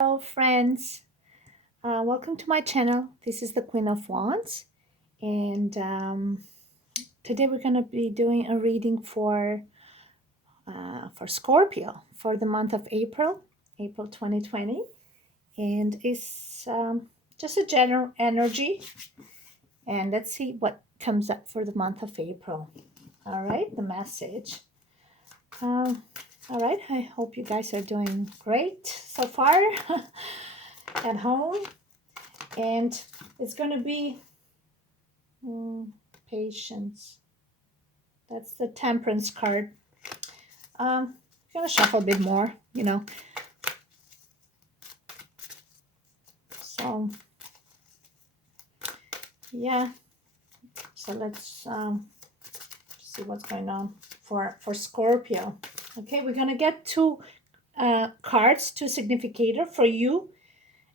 Hello friends, welcome to my channel. This is the Queen of Wands, and today we're going to be doing a reading for Scorpio for the month of April 2020, and it's just a general energy, and let's see what comes up for the month of April. All right, the message. All right, I hope you guys are doing great so far at home. And it's going to be patience. That's the Temperance card. I'm going to shuffle a bit more, So, yeah. So let's see what's going on for Scorpio. Okay, we're going to get two cards, two significator for you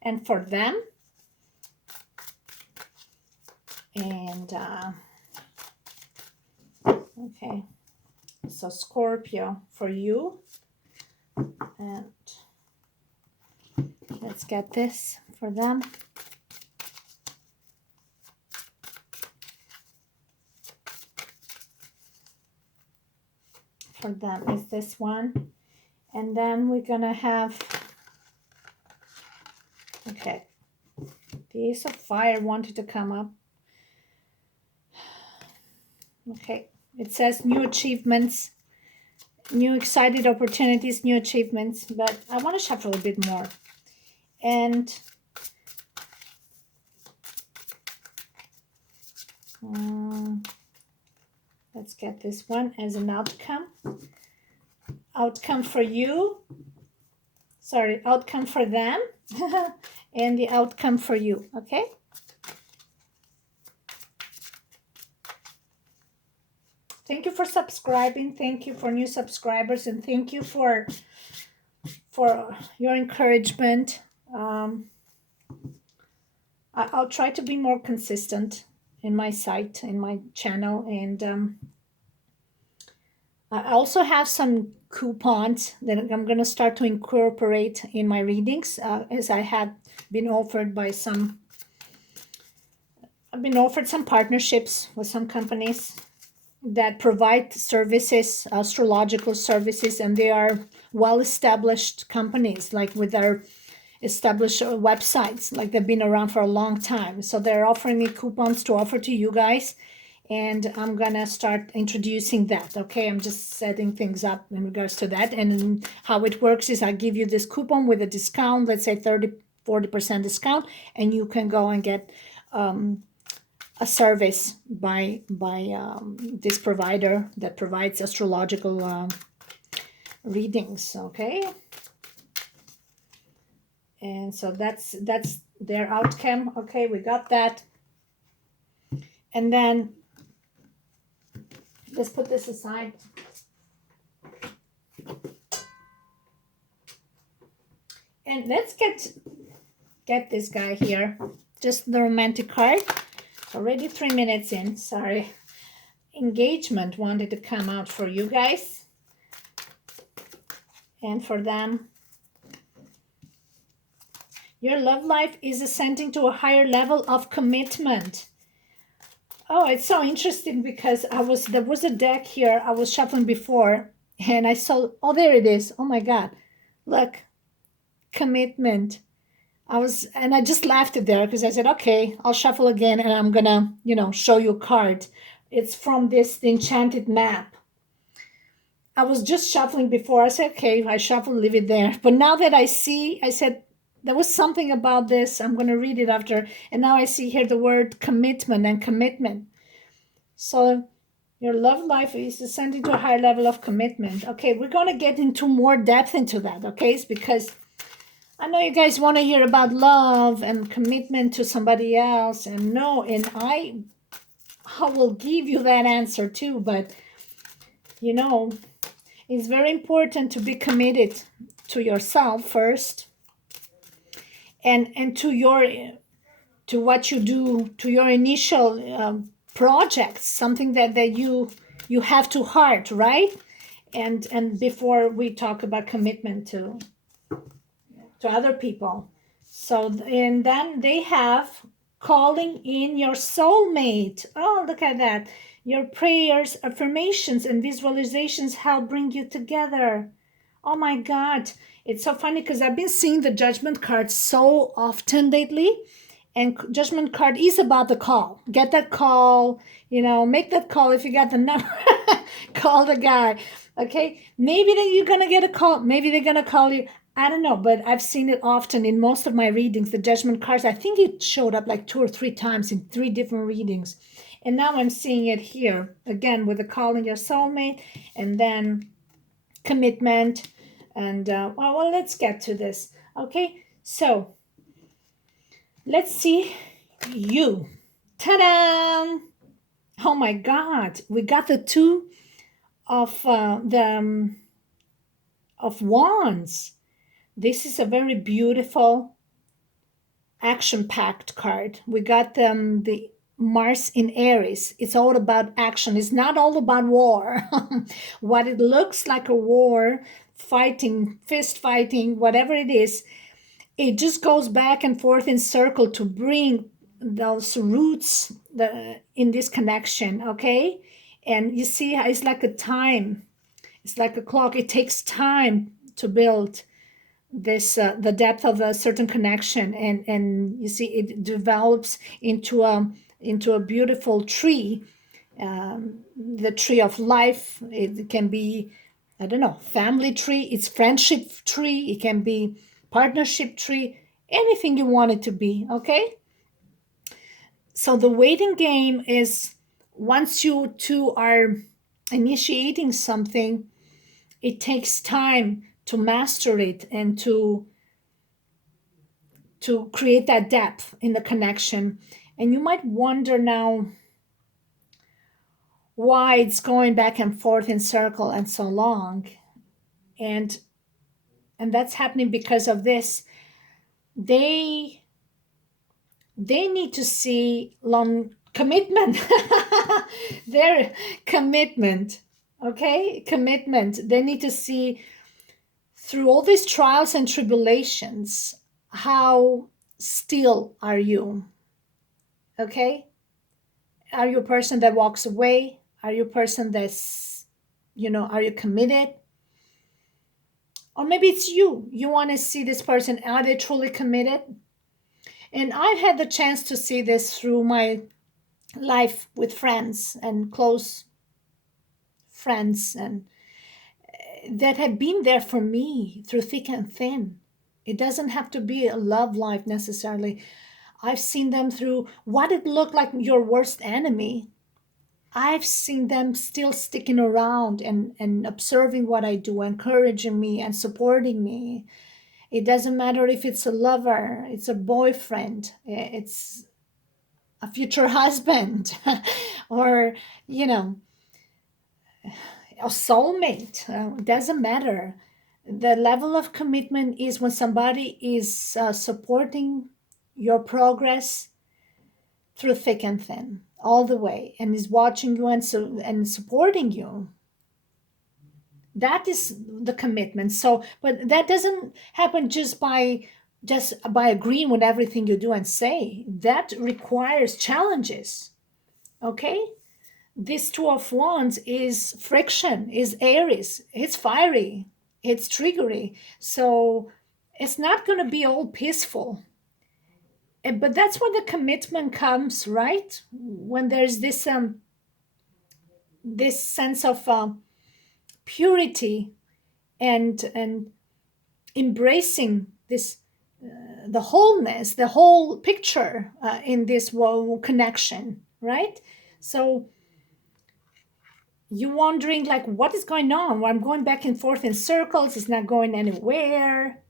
and for them. And, okay. So Scorpio for you. And let's get this for them. For them is this one. And then we're going to have, okay, the Ace of Fire wanted to come up. Okay, it says new achievements, new excited opportunities, new achievements, but I want to shuffle a bit more. And let's get this one as an outcome. Outcome for you. Sorry, outcome for them. And the outcome for you, okay? Thank you for subscribing. Thank you for new subscribers, and thank you for your encouragement. I'll try to be more consistent in my site, in my channel, and I also have some coupons that I'm going to start to incorporate in my readings, as I have been offered by some. I've been offered some partnerships with some companies that provide services, astrological services, and they are well-established companies, like with their established websites, like they've been around for a long time. So they're offering me coupons to offer to you guys, and I'm gonna start introducing that. Okay, I'm just setting things up in regards to that. And how it works is I give you this coupon with a discount, let's say 30-40% discount, and you can go and get a service by this provider that provides astrological readings. Okay, and so that's their outcome. Okay, we got that. And then let's put this aside. And let's get this guy here, just the romantic card. Already 3 minutes in, sorry. Engagement wanted to come out for you guys and for them. Your love life is ascending to a higher level of commitment. Oh, it's so interesting because there was a deck here I was shuffling before, and I saw, oh, there it is. Oh my God, look, commitment. I just left it there because I said, okay, I'll shuffle again, and I'm gonna, show you a card. It's from the Enchanted Map. I was just shuffling before. I said, okay, I shuffle, leave it there. But now that I see, I said, there was something about this. I'm going to read it after. And now I see here the word commitment and commitment. So your love life is ascending to a higher level of commitment. Okay, we're going to get into more depth into that, okay? It's because I know you guys want to hear about love and commitment to somebody else. And I will give you that answer too. But, it's very important to be committed to yourself first, and to what you do, to your initial projects, something that you have to heart, right? And before we talk about commitment to to other people. So, and then they have calling in your soulmate. Oh, look at that. Your prayers, affirmations, and visualizations help bring you together. Oh my God. It's so funny because I've been seeing the judgment card so often lately. And judgment card is about the call. Get that call, make that call if you got the number. Call the guy. Okay. Maybe that you're going to get a call. Maybe they're going to call you. I don't know, but I've seen it often in most of my readings, the judgment cards. I think it showed up like 2 or 3 times in 3 different readings. And now I'm seeing it here again with the calling your soulmate and then commitment. And well, let's get to this. Okay. So let's see you. Ta-da! Oh my God. We got the two of wands. This is a very beautiful action-packed card. We got the Mars in Aries. It's all about action. It's not all about war. What it looks like a war, fighting, fist fighting, whatever it is, it just goes back and forth in circle to bring those roots in this connection, okay? And you see how it's like a time. It's like a clock. It takes time to build this the depth of a certain connection, and you see it develops into a beautiful tree, the tree of life. It can be, I don't know, family tree, it's friendship tree, it can be partnership tree, anything you want it to be, okay? So the waiting game is once you two are initiating something, it takes time to master it and to create that depth in the connection. And you might wonder now why it's going back and forth in circle and so long. And that's happening because of this. They need to see long commitment. Their commitment, okay? Commitment. They need to see through all these trials and tribulations, how still are you? Okay? Are you a person that walks away? Are you a person that's, are you committed? Or maybe it's you. You want to see this person. Are they truly committed? And I've had the chance to see this through my life with friends and close friends, and that have been there for me through thick and thin. It doesn't have to be a love life necessarily. I've seen them through what it looked like your worst enemy. I've seen them still sticking around and observing what I do, encouraging me and supporting me. It doesn't matter if it's a lover, it's a boyfriend, it's a future husband, or, a soulmate. It doesn't matter. The level of commitment is when somebody is supporting your progress through thick and thin, all the way, and is watching you and supporting you. That is the commitment. So, but that doesn't happen just by agreeing with everything you do and say. That requires challenges. Okay? This Two of Wands is friction, is Aries, it's fiery, it's triggery. So it's not going to be all peaceful. But that's when the commitment comes, right? When there's this sense of purity and embracing this the wholeness, the whole picture in this connection, right? So you're wondering like, what is going on? Well, I'm going back and forth in circles, it's not going anywhere.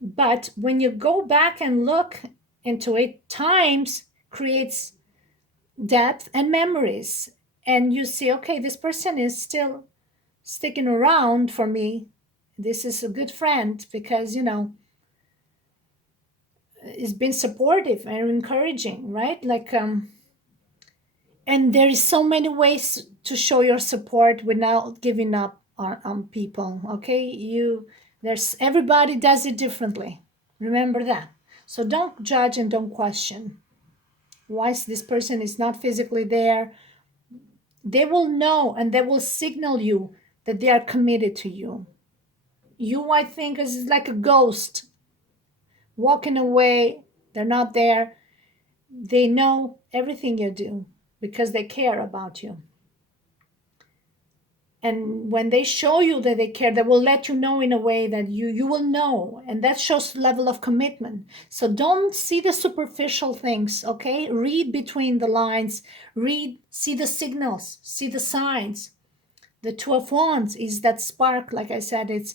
But when you go back and look into it, times creates depth and memories, and you see, okay, this person is still sticking around for me. This is a good friend because it's been supportive and encouraging, right? Like and there is so many ways to show your support without giving up on people. Okay, there's everybody does it differently. Remember that. So don't judge and don't question why this person is not physically there. They will know and they will signal you that they are committed to you. You might think is like a ghost walking away. They're not there. They know everything you do because they care about you. And when they show you that they care, they will let you know in a way that you will know, and that shows level of commitment. So don't see the superficial things, okay? Read between the lines, see the signals, see the signs. The Two of Wands is that spark, like I said, it's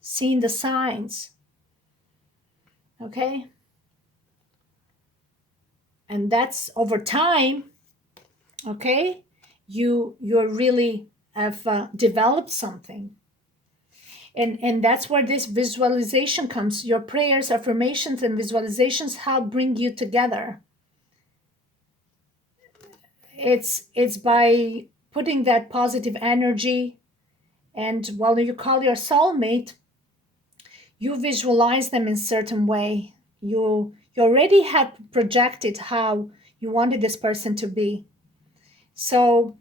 seeing the signs, okay? And that's over time, okay? You're really have developed something. And that's where this visualization comes. Your prayers, affirmations, and visualizations help bring you together. It's by putting that positive energy, and while you call your soulmate, you visualize them in certain way. You already had projected how you wanted this person to be. So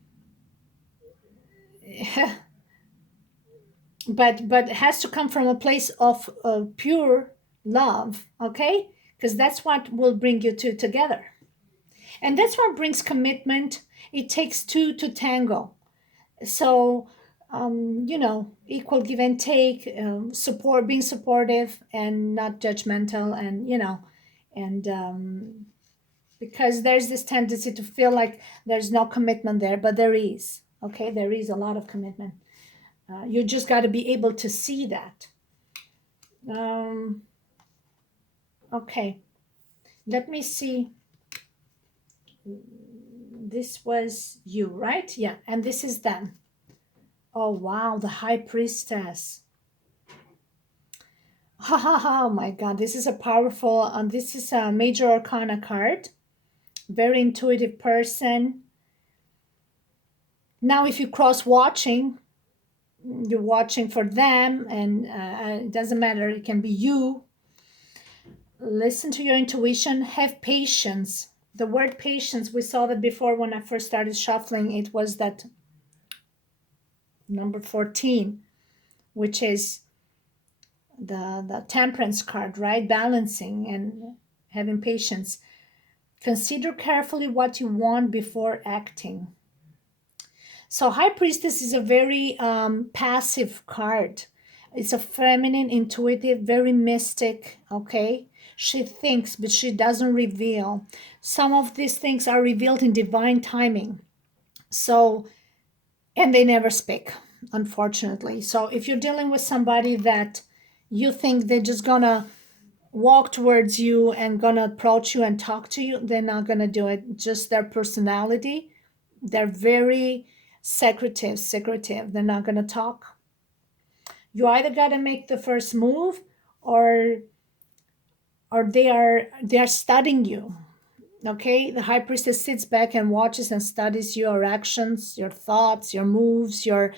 but it has to come from a place of pure love, okay? Because that's what will bring you two together, and that's what brings commitment. It takes two to tango. So equal give and take, support, being supportive and not judgmental, and and because there's this tendency to feel like there's no commitment there, but there is. Okay, there is a lot of commitment. You just got to be able to see that. Um, okay, let me see. This was you, right? Yeah, and this is them. Oh, wow, the High Priestess. Ha ha ha, oh my God, this is a powerful, this is a major arcana card. Very intuitive person. Now, if you cross watching, you're watching for them, and it doesn't matter, it can be you. Listen to your intuition, have patience. The word patience, we saw that before when I first started shuffling. It was that number 14, which is the temperance card, right? Balancing and having patience. Consider carefully what you want before acting. So High Priestess is a very passive card. It's a feminine, intuitive, very mystic, okay? She thinks, but she doesn't reveal. Some of these things are revealed in divine timing. So, and they never speak, unfortunately. So if you're dealing with somebody that you think they're just gonna walk towards you and gonna approach you and talk to you, they're not gonna do it. Just their personality. They're very secretive. They're not gonna talk. You either gotta make the first move, or they are studying you. Okay, the High Priestess sits back and watches and studies your actions, your thoughts, your moves, your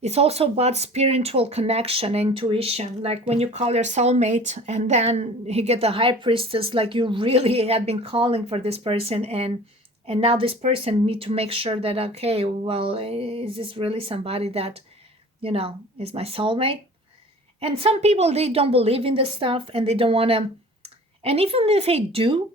it's also about spiritual connection, intuition. Like when you call your soulmate and then you get the High Priestess, like you really have been calling for this person, and now this person need to make sure that, okay, well, is this really somebody that is my soulmate? And some people, they don't believe in this stuff and they don't want to, and even if they do,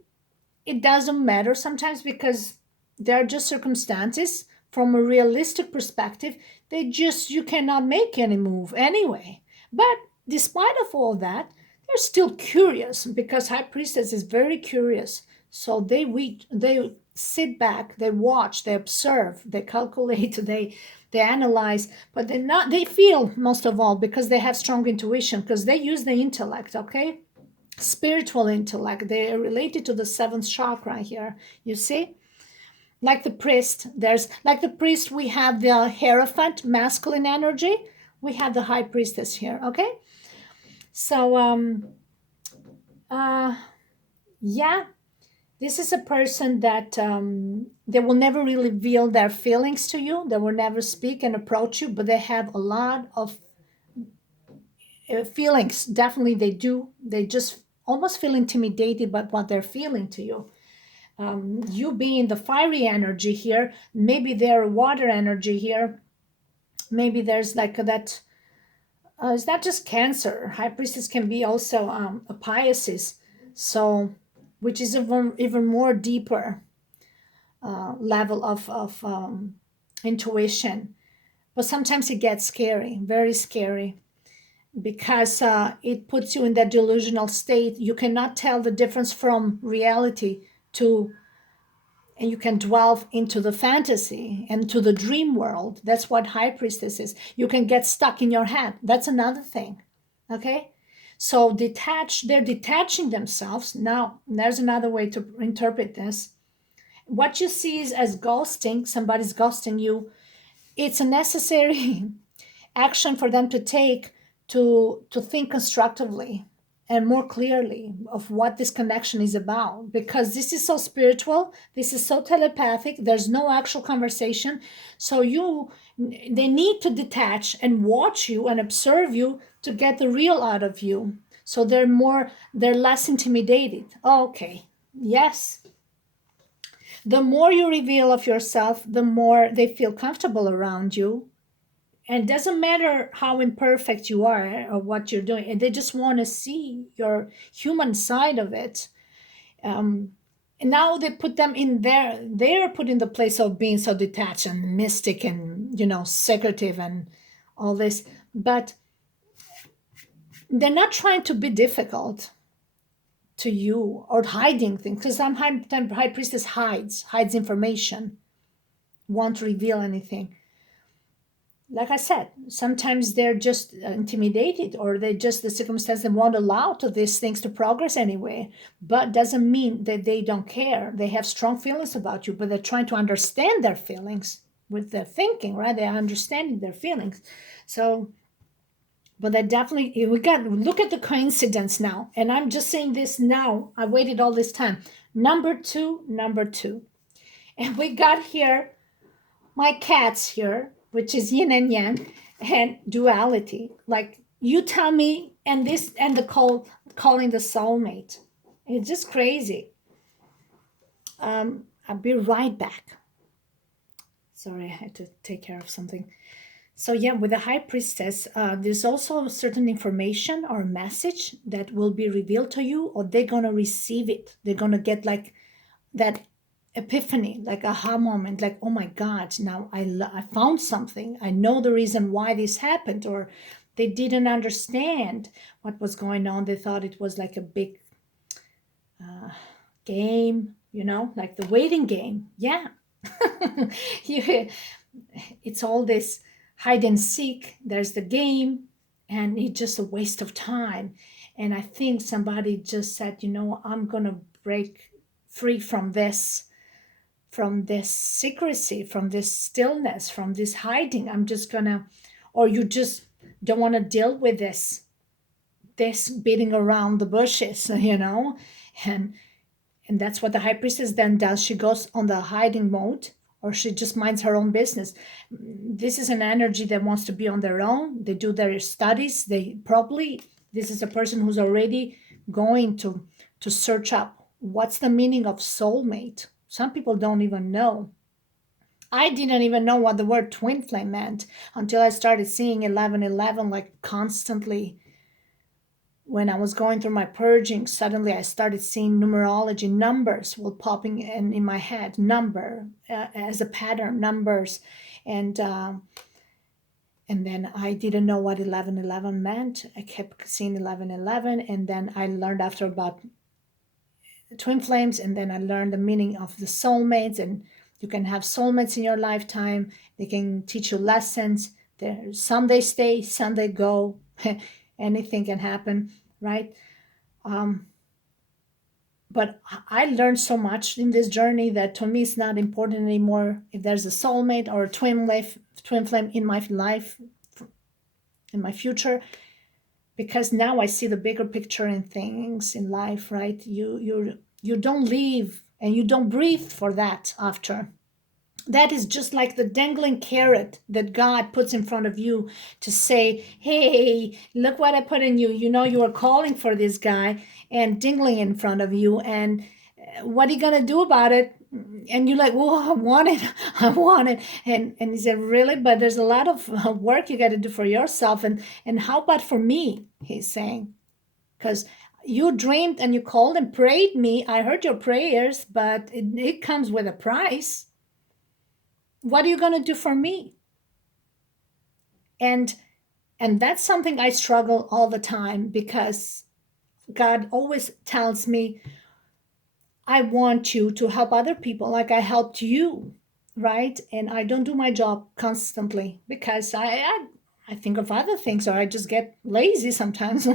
it doesn't matter sometimes, because there are just circumstances. From a realistic perspective, you cannot make any move anyway. But despite of all that, they're still curious, because High Priestess is very curious. So they sit back, they watch, they observe, they calculate, they analyze, but they feel most of all, because they have strong intuition, because they use the intellect, okay? Spiritual intellect. They are related to the seventh chakra here. You see, like the priest, we have the Hierophant, masculine energy. We have the High Priestess here. Okay, so yeah, this is a person that they will never really reveal their feelings to you. They will never speak and approach you, but they have a lot of feelings, definitely they do. They just almost feel intimidated by what they're feeling to you. You being the fiery energy here, maybe they're water energy here. Maybe there's like that. It's not just Cancer. High Priestess can be also a Pisces, so which is even more deeper level of intuition. But sometimes it gets scary, very scary, because it puts you in that delusional state. You cannot tell the difference from reality to, and you can dwell into the fantasy and to the dream world. That's what High Priestess is. You can get stuck in your head. That's another thing. Okay? So they're detaching themselves. Now, there's another way to interpret this. What you see is as ghosting, somebody's ghosting you. It's a necessary action for them to take to think constructively and more clearly of what this connection is about, because this is so spiritual, this is so telepathic, there's no actual conversation. So they need to detach and watch you and observe you to get the real out of you, so they're less intimidated. Okay, yes, the more you reveal of yourself, the more they feel comfortable around you. And it doesn't matter how imperfect you are or what you're doing, and they just want to see your human side of it. And now they put them in there, they're put in the place of being so detached and mystic and secretive and all this. But they're not trying to be difficult to you or hiding things, because some high priestess hides information, won't reveal anything. Like I said, sometimes they're just intimidated, or the circumstance won't allow to these things to progress anyway. But doesn't mean that they don't care. They have strong feelings about you, but they're trying to understand their feelings with their thinking, right? They're understanding their feelings. So, but that definitely, look at the coincidence now. And I'm just saying this now. I waited all this time. Number two. And we got here my cats here, which is yin and yang, and duality. Like you tell me, and this, and calling the soulmate. It's just crazy. I'll be right back. Sorry, I had to take care of something. So yeah, with the High Priestess, there's also certain information or message that will be revealed to you, or they're gonna receive it. They're gonna get like that epiphany, like aha moment, like, oh my God, now I found something. I know the reason why this happened. Or they didn't understand what was going on. They thought it was like a big game, like the waiting game. Yeah. It's all this hide and seek. There's the game, and it's just a waste of time. And I think somebody just said, I'm going to break free from this secrecy, from this stillness, from this hiding. I'm just gonna, or you just don't want to deal with this beating around the bushes, and that's what the High Priestess then does. She goes on the hiding mode, or she just minds her own business. This is an energy that wants to be on their own. They do their studies. This is a person who's already going to search up what's the meaning of soulmate. Some people don't even know. I didn't even know what the word twin flame meant until I started seeing 1111 like constantly. When I was going through my purging, suddenly I started seeing numerology, numbers were popping in my head, number as a pattern, numbers. And then I didn't know what 1111 meant. I kept seeing 1111, and then I learned after about twin flames, and then I learned the meaning of the soulmates. And you can have soulmates in your lifetime. They can teach you lessons. Some they stay, some they go. Anything can happen, right? But I learned so much in this journey that to me it's not important anymore if there's a soulmate or a twin flame in my life, in my future, because now I see the bigger picture in things in life, right? You don't leave and you don't breathe for that after. That is just like the dangling carrot that God puts in front of you to say, hey, look what I put in you. You know, you are calling for this guy and dangling in front of you. And what are you going to do about it? And you're like, oh, I want it. I want it. And he said, really? But there's a lot of work you got to do for yourself. And how about for me? He's saying, because you dreamed and you called and prayed me. I heard your prayers, but it comes with a price. What are you going to do for me? and and that's something I struggle all the time, because God always tells me, I want you to help other people like I helped you, right? And I don't do my job constantly because I think of other things, or I just get lazy sometimes.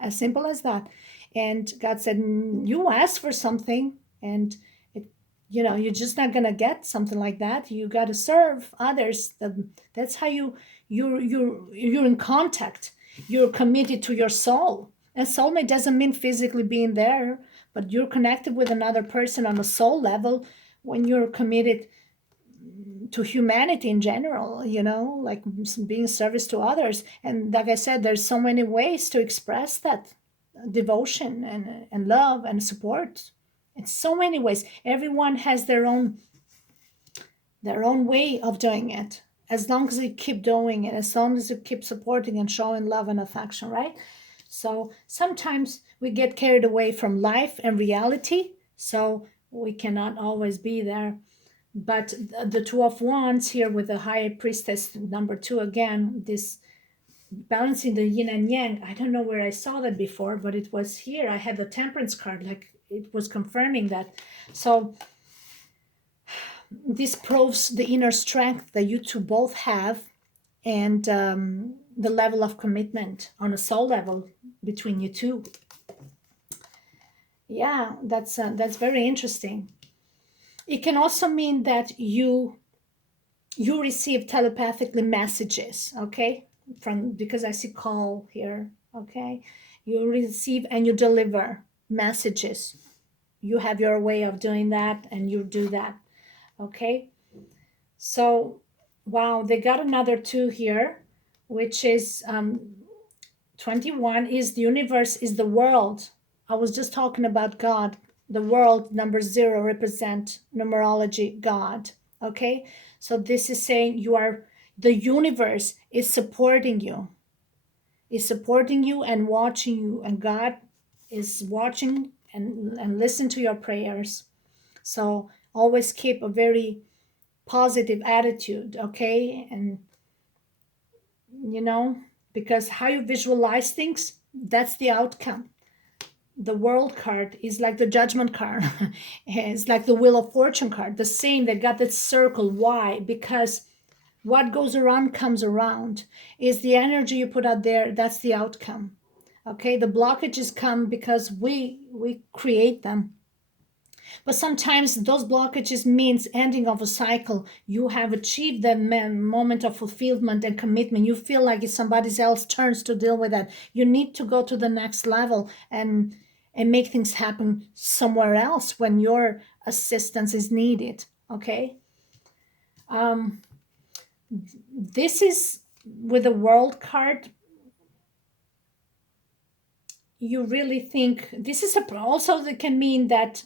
As simple as that. And God said, you asked for something, and it, you're just not gonna get something like that. You got to serve others. That's how you're in contact. You're committed to your soul. And soulmate doesn't mean physically being there, but you're connected with another person on a soul level when you're committed to humanity in general, like being service to others. And like I said, there's so many ways to express that devotion and love and support. In so many ways. Everyone has their own way of doing it. As long as you keep doing it, as long as you keep supporting and showing love and affection, right? So sometimes we get carried away from life and reality, so we cannot always be there. But the Two of Wands here with the High Priestess number 2 again, this balancing the yin and yang. I don't know where I saw that before, but it was here. I had the Temperance card, like it was confirming that. So this proves the inner strength that you two both have, and the level of commitment on a soul level between you two. Yeah, that's very interesting. It can also mean that you receive telepathically messages, okay, from, because I see call here, okay. You receive and you deliver messages. You have your way of doing that, and you do that, okay. So wow, they got another 2 here, which is 21 is the universe, is the world. I was just talking about God. The world, number 0, represent numerology, God. Okay? So this is saying the universe is supporting you, and watching you, and God is watching and listen to your prayers. So always keep a very positive attitude, okay? And because how you visualize things, that's the outcome. The world card is like the judgment card. It's like the wheel of fortune card, the same. They got that circle. Why? Because what goes around comes around. Is the energy you put out there, that's the outcome. Okay, the blockages come because we create them. But sometimes those blockages means ending of a cycle. You have achieved that moment of fulfillment and commitment. You feel like it's somebody else's turns to deal with that. You need to go to the next level and make things happen somewhere else when your assistance is needed. Okay. Um, this is with the world card. You really think this is also that can mean that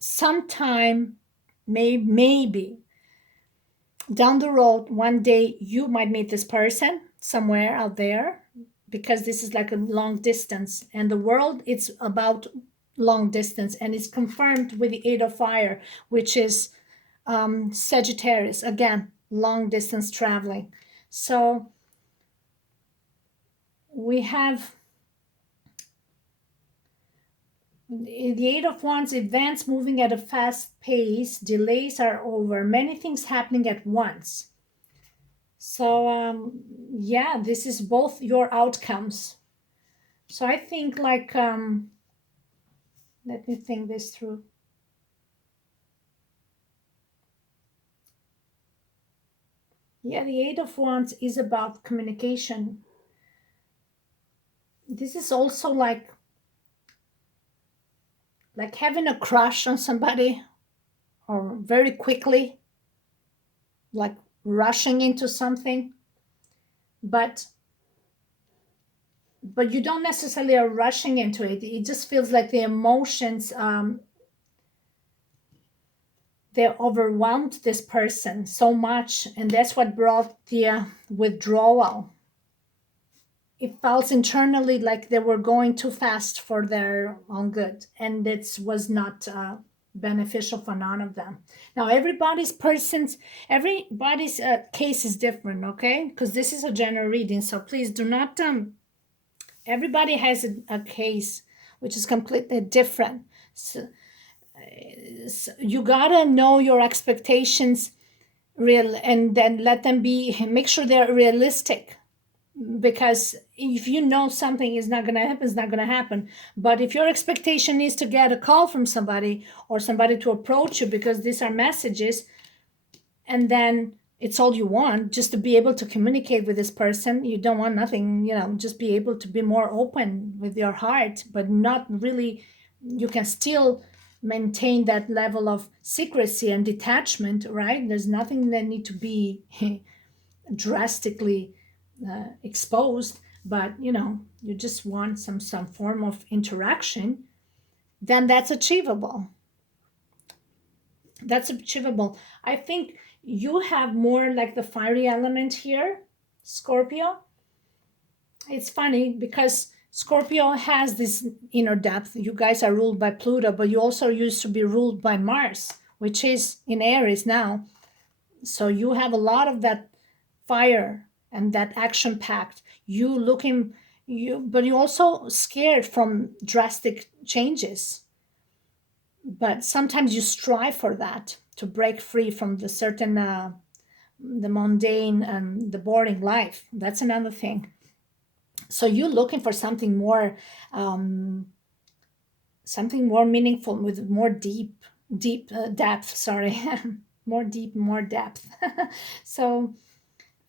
sometime, maybe down the road, one day you might meet this person somewhere out there, because this is like a long distance, and the world, it's about long distance, and it's confirmed with the 8 of fire, which is Sagittarius, again, long distance traveling. So we have the 8 of Wands, events moving at a fast pace, delays are over, many things happening at once. So yeah, this is both your outcomes. So I think like let me think this through. Yeah, the 8 of Wands is about communication. This is also like having a crush on somebody, or very quickly, like rushing into something, but you don't necessarily are rushing into it. It just feels like the emotions, they overwhelmed this person so much, and that's what brought the withdrawal. It felt internally like they were going too fast for their own good, and it was not beneficial for none of them. Now everybody's case is different, okay, because this is a general reading, so please do not everybody has a case which is completely different. So, you gotta know your expectations real, and then let them be, make sure they're realistic, because if you know something is not going to happen, it's not going to happen. But if your expectation is to get a call from somebody, or somebody to approach you, because these are messages, and then it's all you want, just to be able to communicate with this person, you don't want nothing, just be able to be more open with your heart, but not really, you can still maintain that level of secrecy and detachment, right? There's nothing that need to be drastically exposed, but you just want some form of interaction, then that's achievable. That's achievable. I think you have more like the fiery element here, Scorpio. It's funny because Scorpio has this inner depth. You guys are ruled by Pluto, but you also used to be ruled by Mars, which is in Aries now. So you have a lot of that fire and that action packed. You looking, but you also scared from drastic changes. But sometimes you strive for that, to break free from the certain the mundane and the boring life. That's another thing. So you're looking for um, something more meaningful, with more deep depth. Sorry, more deep, more depth. So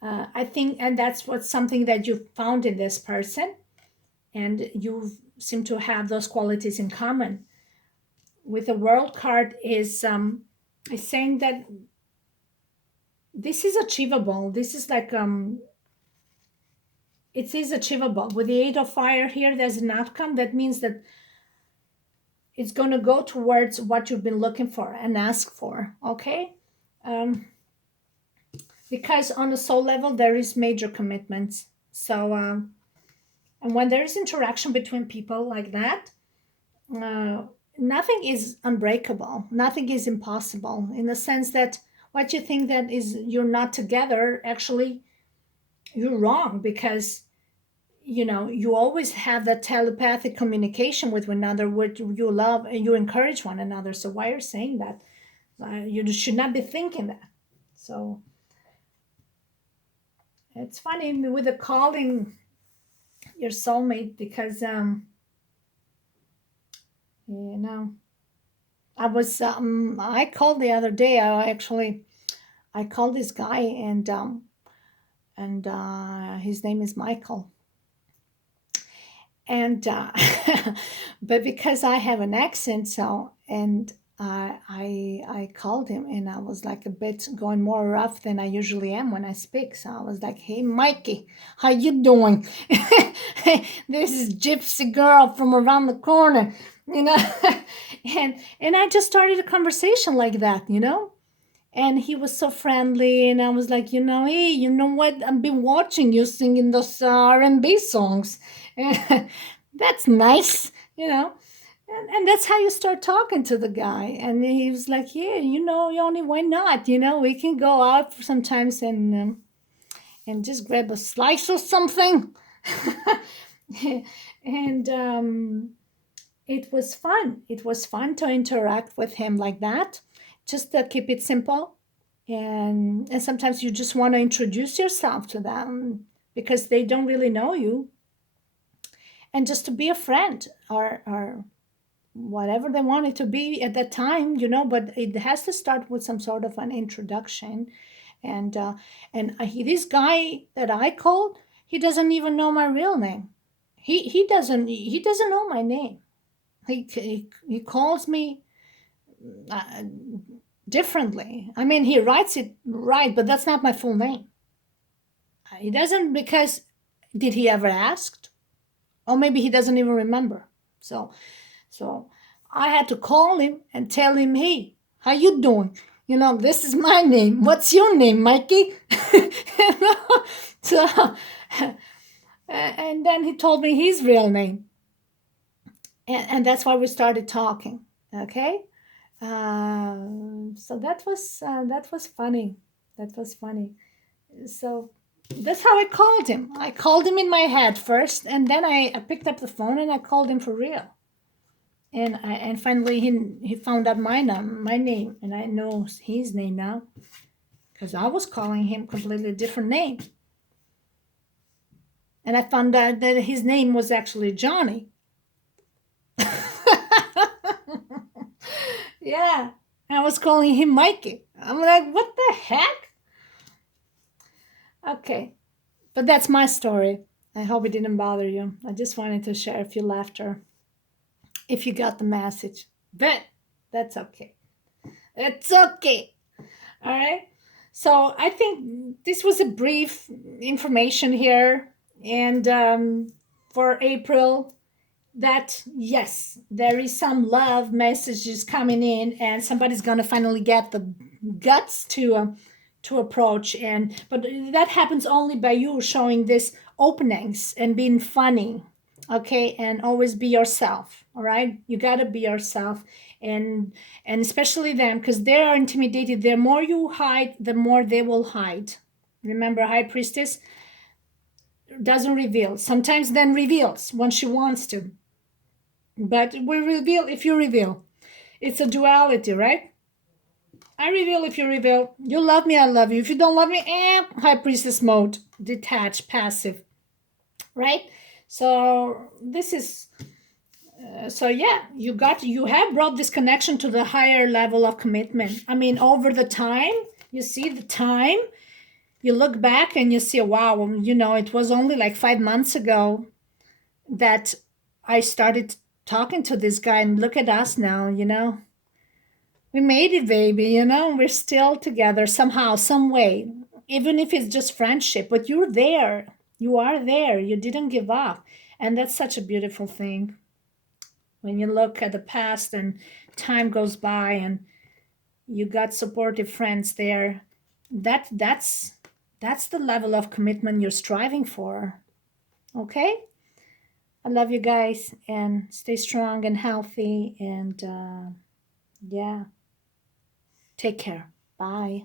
I think, and that's what something that you found in this person, and you seem to have those qualities in common. With the World card is saying that this is achievable. This is like it is achievable. With the Eight of Fire here, there's an outcome. That means that it's going to go towards what you've been looking for and ask for. Okay. Um, because on the soul level there is major commitments. So and when there is interaction between people like that, uh, nothing is unbreakable, nothing is impossible, in the sense that what you think that is you're not together, actually you're wrong, because you always have that telepathic communication with one another, which you love and you encourage one another. So why you're saying that, you should not be thinking that. So it's funny with the calling your soulmate, because you know I called the other day. I called this guy, and his name is Michael, and but because I have an accent, so, and I called him, and I was like a bit going more rough than I usually am when I speak. So I was like, "Hey, Mikey, how you doing? This is Gypsy Girl from around the corner, you know." And I just started a conversation like that, and he was so friendly, and I was like, hey, you know what, I've been watching you singing those R&B songs. That's nice, and that's how you start talking to the guy. And he was like, yeah, Yoni, why not, we can go out sometimes, and just grab a slice or something. And it was fun. It was fun to interact with him like that, just to keep it simple. And sometimes you just want to introduce yourself to them because they don't really know you, and just to be a friend, or whatever they want it to be at that time, but it has to start with some sort of an introduction. And this guy that I called, he doesn't even know my real name. He doesn't know my name. He calls me uh, differently. I mean, he writes it right, but that's not my full name. He doesn't, because did he ever ask? Or maybe he doesn't even remember. So I had to call him and tell him, hey, how you doing? This is my name. What's your name, Mikey? So, and then he told me his real name. And that's why we started talking. Okay. So that was funny. That was funny. So that's how I called him. I called him in my head first, and then I picked up the phone and I called him for real. And finally he found out my name, and I know his name now, because I was calling him completely different name. And I found out that his name was actually Johnny. Yeah. I was calling him Mikey. I'm like, what the heck? Okay. But that's my story. I hope it didn't bother you. I just wanted to share a few laughter. If you got the message. But that's okay. It's okay. All right. So I think this was a brief information here. And for April, that yes, there is some love messages coming in, and somebody's gonna finally get the guts to approach. But that happens only by you showing this openings and being funny, okay, and always be yourself. All right, you gotta be yourself. And especially them, because they are intimidated. The more you hide, the more they will hide. Remember, High Priestess doesn't reveal, sometimes then reveals when she wants to, but we reveal if you reveal. It's a duality, right? I reveal if you reveal. You love me, I love you. If you don't love me, High Priestess mode, detached, passive, right? So this is so yeah, you have brought this connection to the higher level of commitment. I mean, over the time, you see the time, you look back and you see, wow, it was only like 5 months ago that I started talking to this guy, and look at us now, we made it, baby, we're still together somehow, some way, even if it's just friendship, but you're there. You are there. You didn't give up. And that's such a beautiful thing. When you look at the past and time goes by and you got supportive friends there, that's the level of commitment you're striving for. Okay? I love you guys, and stay strong and healthy, and yeah. Take care. Bye.